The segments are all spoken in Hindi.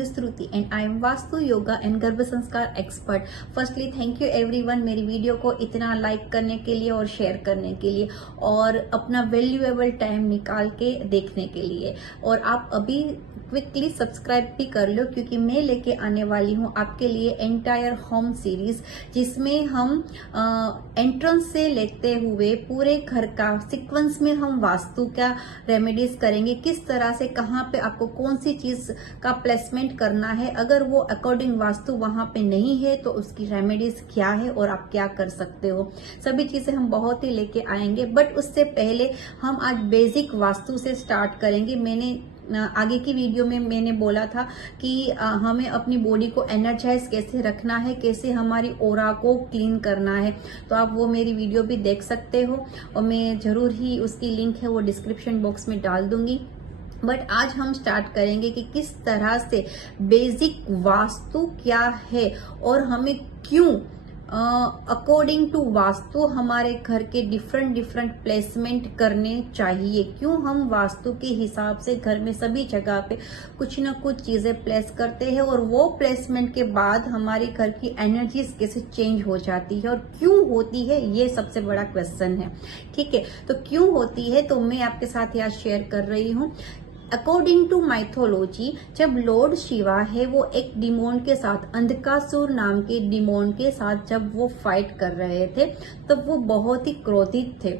is Shruti and I am Vastu Yoga and गर्भ संस्कार expert. Firstly thank you everyone मेरी वीडियो को इतना लाइक करने के लिए और शेयर करने के लिए और अपना वैल्यूएबल टाइम निकाल के देखने के लिए। और आप अभी क्विकली सब्सक्राइब भी कर लो क्योंकि मैं लेके आने वाली हूँ आपके लिए एंटायर होम सीरीज, जिसमें हम एंट्रेंस से लेते हुए पूरे घर का सीक्वेंस में हम वास्तु का रेमेडीज करेंगे, किस तरह से कहाँ पे आपको कौन सी चीज का प्लेसमेंट करना है, अगर वो अकॉर्डिंग वास्तु वहां पे नहीं है तो उसकी रेमेडीज क्या है और आप क्या कर सकते हो। सभी चीजें हम बहुत ही लेके आएंगे, बट उससे पहले हम आज बेसिक वास्तु से स्टार्ट करेंगे। मैंने आगे की वीडियो में मैंने बोला था कि हमें अपनी बॉडी को एनर्जाइज कैसे रखना है, कैसे हमारी ओरा को क्लीन करना है, तो आप वो मेरी वीडियो भी देख सकते हो और मैं जरूर ही उसकी लिंक है वो डिस्क्रिप्शन बॉक्स में डाल दूंगी। बट आज हम स्टार्ट करेंगे कि किस तरह से बेसिक वास्तु क्या है और हमें क्यों अकॉर्डिंग टू वास्तु हमारे घर के डिफरेंट प्लेसमेंट करने चाहिए, क्यों हम वास्तु के हिसाब से घर में सभी जगह पे कुछ ना कुछ चीजें प्लेस करते हैं और वो प्लेसमेंट के बाद हमारे घर की एनर्जीज कैसे चेंज हो जाती है और क्यों होती है, ये सबसे बड़ा क्वेश्चन है। ठीक है, तो क्यों होती है तो मैं आपके साथ यहाँ शेयर कर रही हूँ। अकॉर्डिंग टू माइथोलॉजी, जब लॉर्ड शिवा है वो एक डिमोन के साथ, अंधकासुर नाम के डिमोन के साथ जब वो फाइट कर रहे थे तब वो बहुत ही क्रोधित थे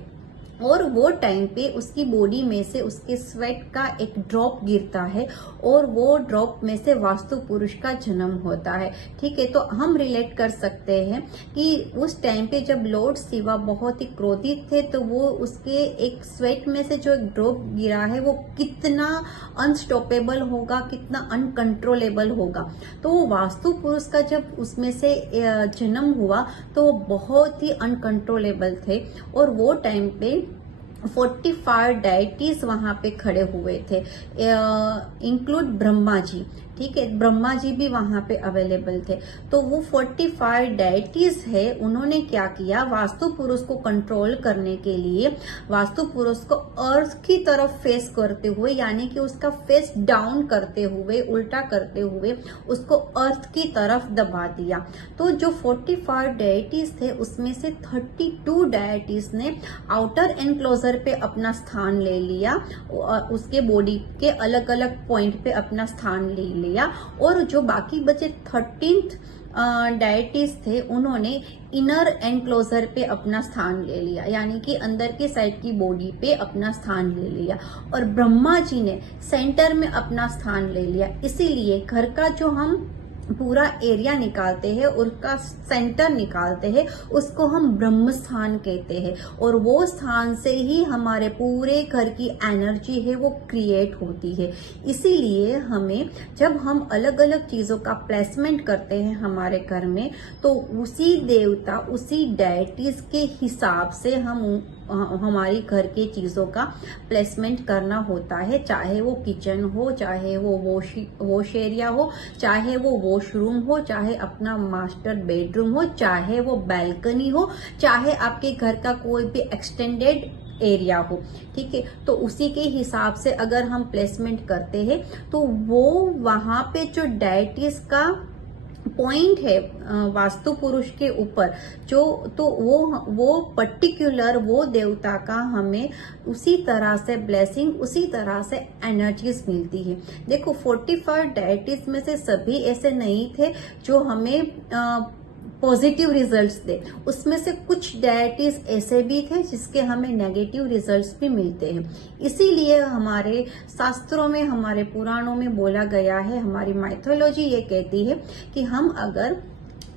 और वो टाइम पे उसकी बॉडी में से उसके स्वेट का एक ड्रॉप गिरता है और वो ड्रॉप में से वास्तु पुरुष का जन्म होता है। ठीक है, तो हम रिलेट कर सकते हैं कि उस टाइम पे जब लॉर्ड शिवा बहुत ही क्रोधित थे तो वो उसके एक स्वेट में से जो एक ड्रॉप गिरा है वो कितना अनस्टॉपेबल होगा, कितना अनकंट्रोलेबल होगा। तो वो वास्तु पुरुष का जब उसमें से जन्म हुआ तो वो बहुत ही अनकंट्रोलेबल थे और वो टाइम पे 45 डायटीज वहां पे खड़े हुए थे, इंक्लूड ब्रह्मा जी। ठीक है, ब्रह्मा जी भी वहां पे अवेलेबल थे। तो वो 45 डायटीज है, उन्होंने क्या किया, वास्तु पुरुष को कंट्रोल करने के लिए वास्तु पुरुष को अर्थ की तरफ फेस करते हुए, यानी कि उसका फेस डाउन करते हुए, उल्टा करते हुए उसको अर्थ की तरफ दबा दिया। तो जो 45 डायटीज थे उसमें से 32 डायटीज ने आउटर एनक्लोजर पे अपना स्थान ले लिया, उसके बॉडी के अलग अलग पॉइंट पे अपना स्थान ले लिया और जो बाकी बचे 13th डायटीज थे उन्होंने इनर एनक्लोजर पे अपना स्थान ले लिया, यानी कि अंदर के साइड की बॉडी पे अपना स्थान ले लिया और ब्रह्मा जी ने सेंटर में अपना स्थान ले लिया। इसीलिए घर का जो हम पूरा एरिया निकालते हैं, उसका सेंटर निकालते हैं, उसको हम ब्रह्म स्थान कहते हैं और वो स्थान से ही हमारे पूरे घर की एनर्जी है वो क्रिएट होती है। इसीलिए हमें जब हम अलग अलग चीजों का प्लेसमेंट करते हैं हमारे घर में तो उसी देवता, उसी डायटीज के हिसाब से हम हमारी घर के चीजों का प्लेसमेंट करना होता है, चाहे वो किचन हो, चाहे वो वॉश एरिया हो, चाहे वो वॉशरूम हो, चाहे अपना मास्टर बेडरूम हो, चाहे वो बैल्कनी हो, चाहे आपके घर का कोई भी एक्सटेंडेड एरिया हो। ठीक है, तो उसी के हिसाब से अगर हम प्लेसमेंट करते हैं तो वो वहां पे जो डायटीज का पॉइंट है वास्तु पुरुष के ऊपर जो, तो वो पर्टिकुलर वो देवता का हमें उसी तरह से ब्लेसिंग, उसी तरह से एनर्जीज मिलती है। देखो 45 डायटीज में से सभी ऐसे नहीं थे जो हमें पॉजिटिव रिजल्ट्स दे, उसमें से कुछ डायटीज ऐसे भी थे जिसके हमें नेगेटिव रिजल्ट्स भी मिलते हैं। इसीलिए हमारे शास्त्रों में, हमारे पुराणों में बोला गया है, हमारी माइथोलॉजी ये कहती है कि हम अगर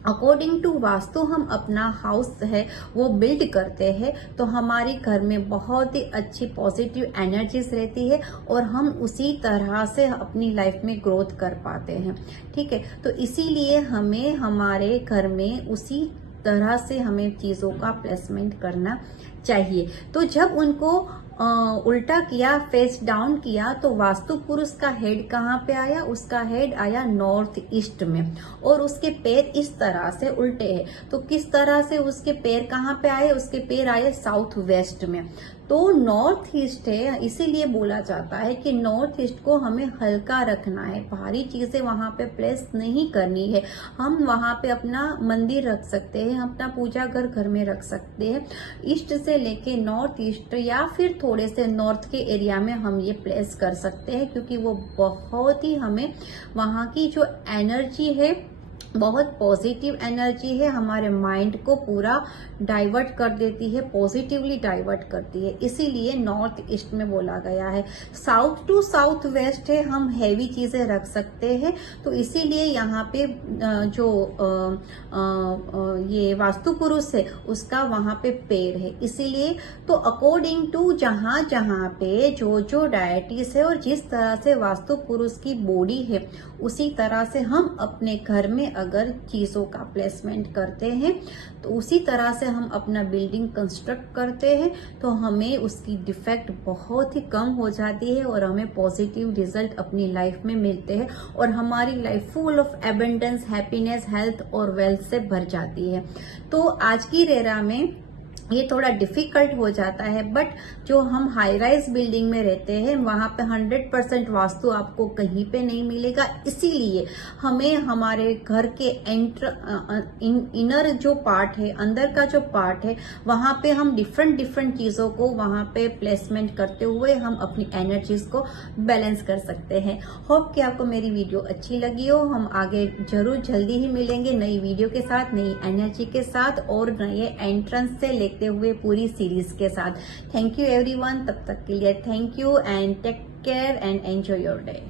अकॉर्डिंग टू वास्तु हम अपना हाउस है वो बिल्ड करते हैं तो हमारे घर में बहुत ही अच्छी पॉजिटिव एनर्जीज रहती है और हम उसी तरह से अपनी लाइफ में ग्रोथ कर पाते हैं। ठीक है, तो इसीलिए हमें हमारे घर में उसी तरह से हमें चीजों का प्लेसमेंट करना चाहिए। तो जब उनको उल्टा किया, फेस डाउन किया, तो वास्तु पुरुष का हेड कहाँ पे आया, उसका हेड आया नॉर्थ ईस्ट में और उसके पैर इस तरह से उल्टे हैं। तो किस तरह से उसके पैर कहाँ पे आए, उसके पैर आए साउथ वेस्ट में। तो तो नॉर्थ ईस्ट है, इसीलिए बोला जाता है कि नॉर्थ ईस्ट को हमें हल्का रखना है, भारी चीजें वहां पे प्लेस नहीं करनी है। हम वहां पे अपना मंदिर रख सकते हैं, अपना पूजा घर में रख सकते हैं। ईस्ट से लेके नॉर्थ ईस्ट या फिर थोड़े से नॉर्थ के एरिया में हम ये प्लेस कर सकते हैं, क्योंकि वो बहुत ही हमें वहां की जो एनर्जी है, बहुत पॉजिटिव एनर्जी है, हमारे माइंड को पूरा डाइवर्ट कर देती है, पॉजिटिवली डाइवर्ट करती है, इसीलिए नॉर्थ ईस्ट में बोला गया है। साउथ टू साउथ वेस्ट है, हम हैवी चीजें रख सकते हैं, तो इसीलिए यहाँ पे जो ये वास्तु पुरुष है उसका वहां पे पैर है, इसीलिए तो अकॉर्डिंग टू जहां जहां पे जो डायटीज है और जिस तरह से वास्तु पुरुष की बॉडी है, उसी तरह से हम अपने घर में अगर चीजों का प्लेसमेंट करते हैं, तो उसी तरह से हम अपना बिल्डिंग कंस्ट्रक्ट करते हैं, तो हमें उसकी डिफेक्ट बहुत ही कम हो जाती है और हमें पॉजिटिव रिजल्ट अपनी लाइफ में मिलते हैं और हमारी life full of abundance, happiness, health और वेल्थ से भर जाती है। तो आज की रेरा में ये थोड़ा डिफिकल्ट हो जाता है, बट जो हम हाई राइज बिल्डिंग में रहते हैं वहां पे 100% वास्तु आपको कहीं पे नहीं मिलेगा, इसीलिए हमें हमारे घर के इनर जो पार्ट है, अंदर का जो पार्ट है, वहां पे हम डिफरेंट चीजों को वहां पे प्लेसमेंट करते हुए हम अपनी एनर्जीज को बैलेंस कर सकते हैं। होप कि आपको मेरी वीडियो अच्छी लगी हो। हम आगे जरूर जल्दी ही मिलेंगे नई वीडियो के साथ, नई एनर्जी के साथ और नए एंट्रेंस से लेते हुए पूरी सीरीज के साथ। थैंक यू एवरीवन, तब तक के लिए thank you and take care and enjoy your day.